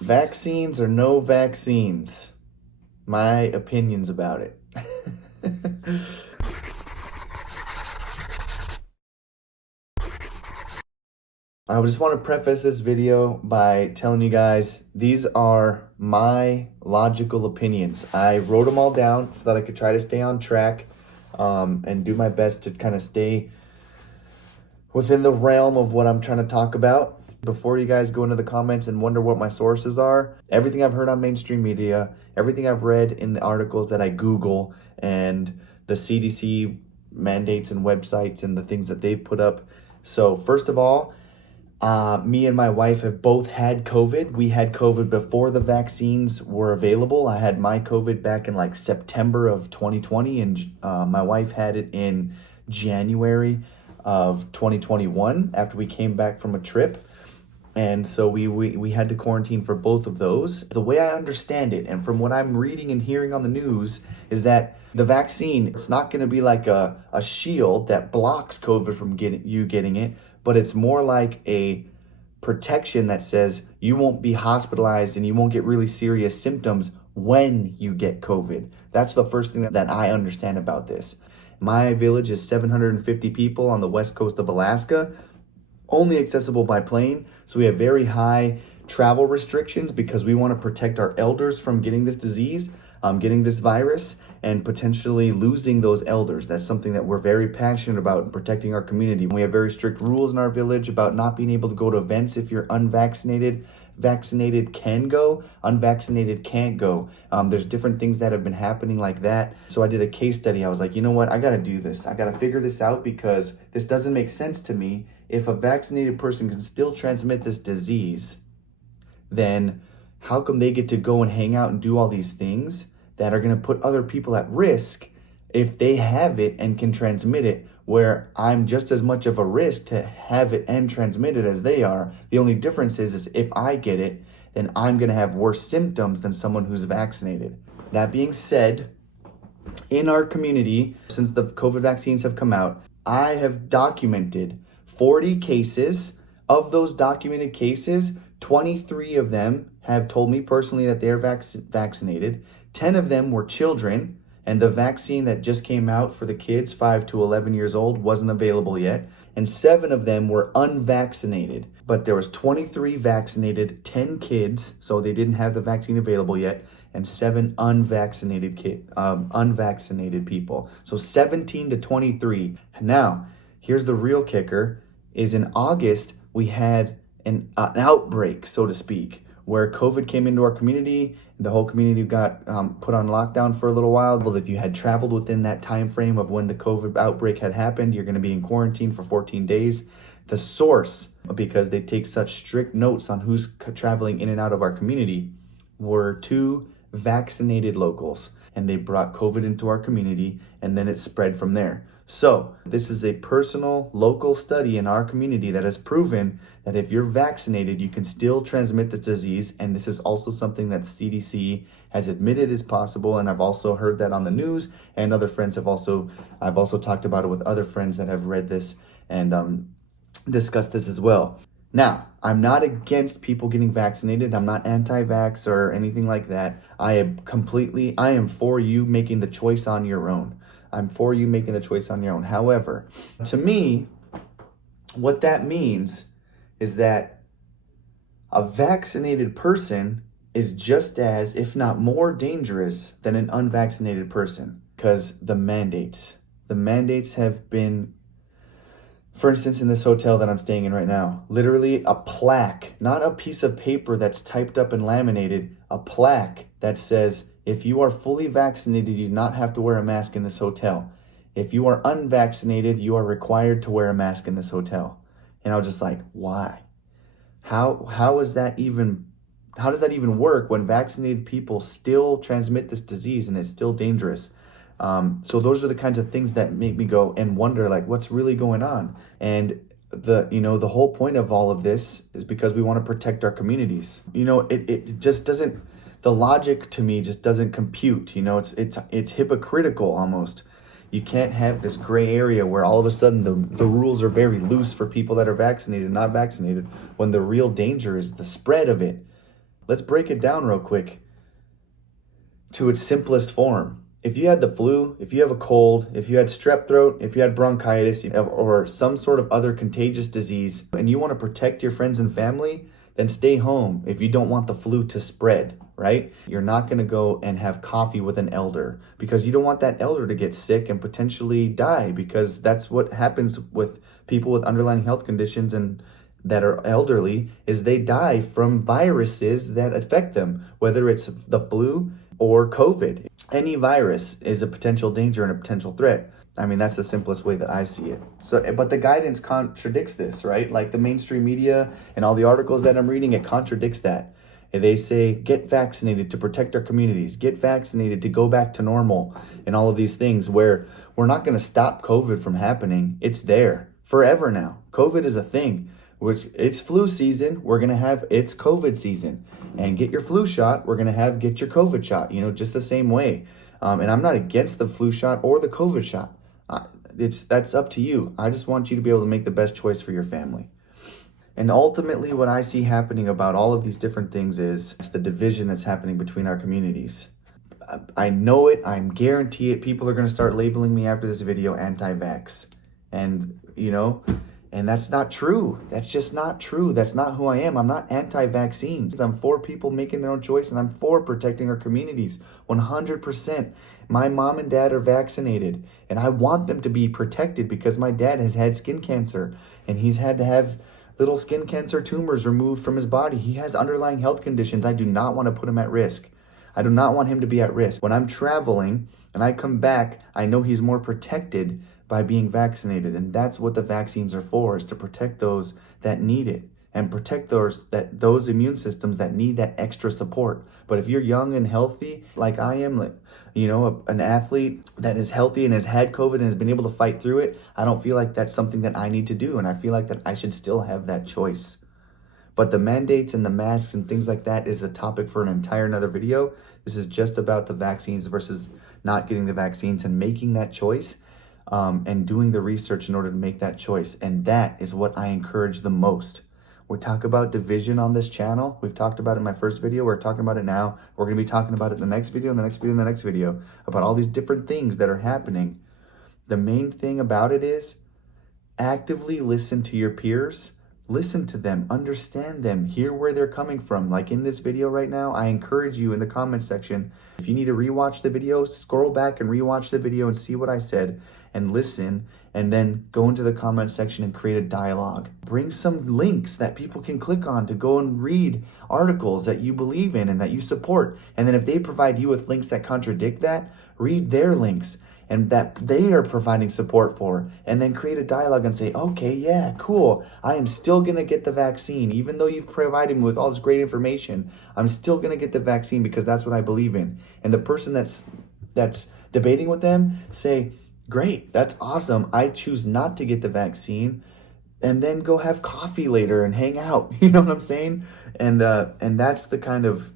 Vaccines or no vaccines? My opinions about it. I just want to preface this video by telling you guys these are my logical opinions. I wrote them all down so that I could try to stay on track and do my best to kind of stay within the realm of what I'm trying to talk about. Before you guys go into the comments and wonder what my sources are, everything I've heard on mainstream media, everything I've read in the articles that I Google, and the CDC mandates and websites and the things that they've put up. So first of all, me and my wife have both had COVID. We had COVID before the vaccines were available. I had my COVID back in like September of 2020, and my wife had it in January of 2021 after we came back from a trip. And so we had to quarantine for both of those. The way I understand it, and from what I'm reading and hearing on the news, is that the vaccine, it's not going to be like a shield that blocks COVID from getting it, but it's more like a protection that says you won't be hospitalized and you won't get really serious symptoms when you get COVID. That's the first thing that I understand about this. My village is 750 people on the west coast of Alaska, only accessible by plane. So we have very high travel restrictions because we want to protect our elders from getting this disease, getting this virus, and potentially losing those elders. That's something that we're very passionate about, protecting our community. We have very strict rules in our village about not being able to go to events if you're unvaccinated. Vaccinated can go, unvaccinated can't go. There's different things that have been happening like that. So I did a case study. I was like, you know what? I got to do this. I got to figure this out because this doesn't make sense to me. If a vaccinated person can still transmit this disease, then how come they get to go and hang out and do all these things that are going to put other people at risk if they have it and can transmit it, where I'm just as much of a risk to have it and transmit it as they are? The only difference is if I get it, then I'm going to have worse symptoms than someone who's vaccinated. That being said, in our community, since the COVID vaccines have come out, I have documented 40 cases. Of those documented cases, 23 of them have told me personally that they're vaccinated. 10 of them were children, and the vaccine that just came out for the kids 5 to 11 years old wasn't available yet. And 7 of them were unvaccinated. But there was 23 vaccinated, 10 kids, so they didn't have the vaccine available yet, and 7 unvaccinated people. So 17 to 23. Now, here's the real kicker, is in August, we had an outbreak, so to speak, where COVID came into our community. The whole community got put on lockdown for a little while. If you had traveled within that time frame of when the COVID outbreak had happened, you're going to be in quarantine for 14 days. The source, because they take such strict notes on who's traveling in and out of our community, were 2 vaccinated locals, and they brought COVID into our community, and then it spread from there. So this is a personal local study in our community that has proven that if you're vaccinated, you can still transmit this disease. And this is also something that CDC has admitted is possible. And I've also heard that on the news, and other friends I've also talked about it with other friends that have read this and discussed this as well. Now, I'm not against people getting vaccinated. I'm not anti-vax or anything like that. I am for you making the choice on your own. I'm for you making the choice on your own. However, to me, what that means is that a vaccinated person is just as, if not more dangerous than an unvaccinated person, because the mandates have been, for instance, in this hotel that I'm staying in right now, literally a plaque, not a piece of paper that's typed up and laminated, a plaque that says, if you are fully vaccinated, you do not have to wear a mask in this hotel. If you are unvaccinated, you are required to wear a mask in this hotel. And I was just like, why? How does that even work when vaccinated people still transmit this disease and it's still dangerous? So those are the kinds of things that make me go and wonder, like, what's really going on? And the whole point of all of this is because we want to protect our communities. It just doesn't. The logic to me just doesn't compute. It's hypocritical almost. You can't have this gray area where all of a sudden the rules are very loose for people that are vaccinated and not vaccinated, when the real danger is the spread of it. let's break it down real quick to its simplest form. If you had the flu, if you have a cold, if you had strep throat, if you had bronchitis, or some sort of other contagious disease, and you want to protect your friends and family, then stay home if you don't want the flu to spread, right? You're not going to go and have coffee with an elder because you don't want that elder to get sick and potentially die, because that's what happens with people with underlying health conditions and that are elderly, is they die from viruses that affect them, whether it's the flu or COVID. Any virus is a potential danger and a potential threat. I mean, that's the simplest way that I see it. So, but the guidance contradicts this, right? Like the mainstream media and all the articles that I'm reading, it contradicts that. And they say, get vaccinated to protect our communities, get vaccinated to go back to normal, and all of these things, where we're not going to stop COVID from happening. It's there forever now. COVID is a thing. It's flu season, we're going to have it's COVID season. And get your flu shot, we're going to get your COVID shot, just the same way. And I'm not against the flu shot or the COVID shot. That's up to you. I just want you to be able to make the best choice for your family. And ultimately, what I see happening about all of these different things is the division that's happening between our communities. I know it, I guarantee it. People are going to start labeling me after this video anti-vax. And that's not true. That's just not true. That's not who I am. I'm not anti-vaccines. I'm for people making their own choice, and I'm for protecting our communities 100%. My mom and dad are vaccinated, and I want them to be protected because my dad has had skin cancer, and he's had to have little skin cancer tumors removed from his body. He has underlying health conditions. I do not want to put him at risk. I do not want him to be at risk. When I'm traveling and I come back, I know he's more protected by being vaccinated. And that's what the vaccines are for, is to protect those that need it and protect those immune systems that need that extra support. But if you're young and healthy, like I am, an athlete that is healthy and has had COVID and has been able to fight through it, I don't feel like that's something that I need to do. And I feel like that I should still have that choice. But the mandates and the masks and things like that is a topic for an entire another video. This is just about the vaccines versus not getting the vaccines and making that choice. And doing the research in order to make that choice. And that is what I encourage the most. We talk about division on this channel. We've talked about it in my first video. We're talking about it now. We're going to be talking about it in the next video, and the next video, and the next video, about all these different things that are happening. The main thing about it is actively listen to your peers. Listen to them, understand them, hear where they're coming from. Like in this video right now, I encourage you in the comment section, if you need to rewatch the video, scroll back and rewatch the video and see what I said and listen, and then go into the comment section and create a dialogue. Bring some links that people can click on to go and read articles that you believe in and that you support. And then if they provide you with links that contradict that, read their links and that they are providing support for, and then create a dialogue and say, okay, yeah, cool. I am still gonna get the vaccine. Even though you've provided me with all this great information, I'm still gonna get the vaccine because that's what I believe in. And the person that's debating with them, say, great, that's awesome. I choose not to get the vaccine, and then go have coffee later and hang out. You know what I'm saying? And that's the kind of,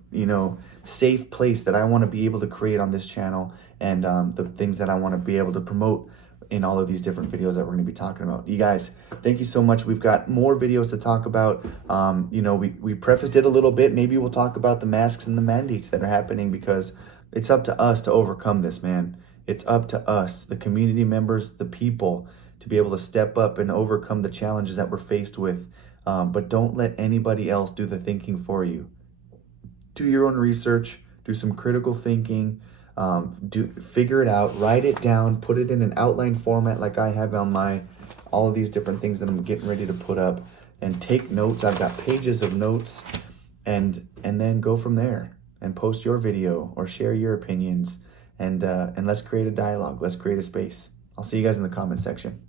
safe place that I want to be able to create on this channel, and the things that I want to be able to promote in all of these different videos that we're going to be talking about. You guys, thank you so much. We've got more videos to talk about. We prefaced it a little bit. Maybe we'll talk about the masks and the mandates that are happening, because it's up to us to overcome this, man. It's up to us, the community members, the people, to be able to step up and overcome the challenges that we're faced with. But don't let anybody else do the thinking for you. Do your own research, do some critical thinking, figure it out, write it down, put it in an outline format like I have on all of these different things that I'm getting ready to put up, and take notes. I've got pages of notes, and then go from there and post your video or share your opinions, and let's create a dialogue. Let's create a space. I'll see you guys in the comment section.